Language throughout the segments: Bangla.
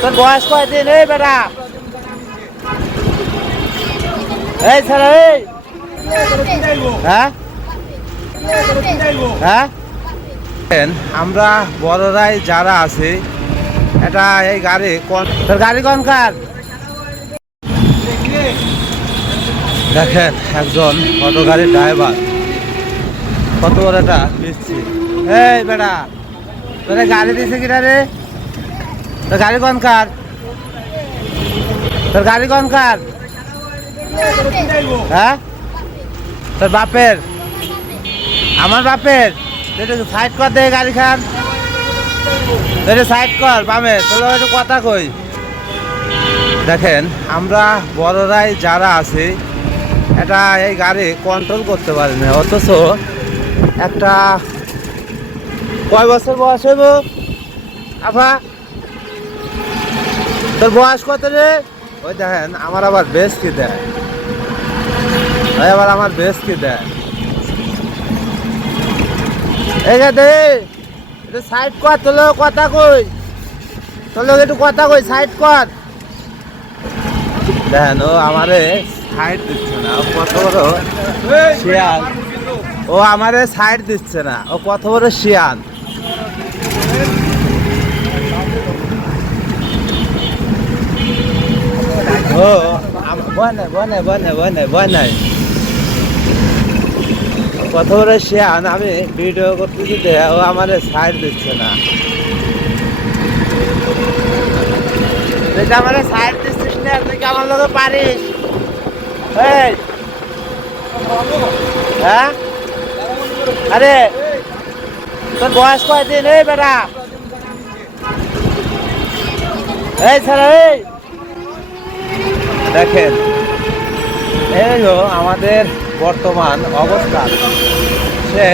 তোর বয়স কয়দিন? এই বেটা। এই এই। হ্যাঁ? হ্যাঁ? আমরা বড়রাই যারা আছি এটা এই গাড়ি কোন তোর গাড়ি কোন কার? দেখেন একজন অটো গাড়ির ড্রাইভার। কত বড় একটা দিচ্ছি এই বেটা তোর গাড়ি দিছে কিনা রে? তোর গাড়ি কোন কার? তোর গাড়ি কোন কার? হ্যাঁ? তোর বাপের? আমার বাপের? সাইড কর দে গাড়ি খান। এটা সাইড কর বামে। তোর একটু কথা কই। দেখেন, আমরা বড়রাই যারা আছি, এটা এই গাড়ি কন্ট্রোল করতে পারি না। অথচ একটা কয় বছর বয়স হইব? আফা? তোর বয়স কত রে? ওই দেখেন আমার আবার বেশ কি দেয়? ওই আবার আমার বেশ কি দেয়? এই দে একটু সাইড কর তোর কথা কই। তোর একটু কথা কই সাইড কর। দেখেন ও আমারে সাইড দিচ্ছে না ও কত বড় শিয়াল। ও আমারে সাইড দিচ্ছে না ও কত বড় শিয়াল ও বড় শিয়ান আমি ভিডিও করতেছি ও আমারে সাইড দিচ্ছে না। পারিস? হ্যাঁ? আরে! তোর এই এই! দেখেন এই আমাদের বর্তমান অবস্থা সে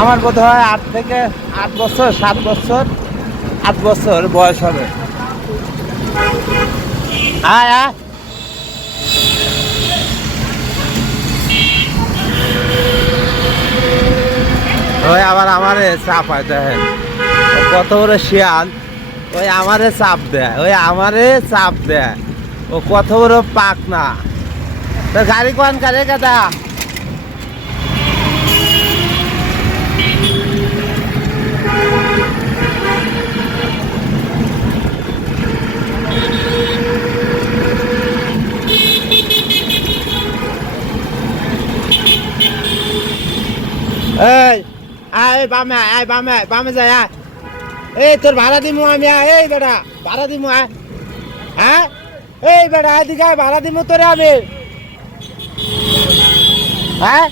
আমার বোধ হয় আট থেকে আট বছর, সাত বছর, আট বছর বয়স হবে। আয়। ওই আবার আমারে চাপ হয়, দেখেন। কত বড় শিয়াল। ওই আমারে চাপ দেয়, ওই আমারে চাপ দেয়। ও কত বড় পাক না তোর গাড়ি কোন গাড়ি কাদা? এই আয় বামে আয়, বামে বামে যায় আয়। এই তোর ভাড়া দিমু আমি আয়, এই বেটা ভাড়া দিমু আয়। হ্যাঁ? এই বেটা দিঘায় ভাড়া দিব তোরে আমি। হ্যাঁ?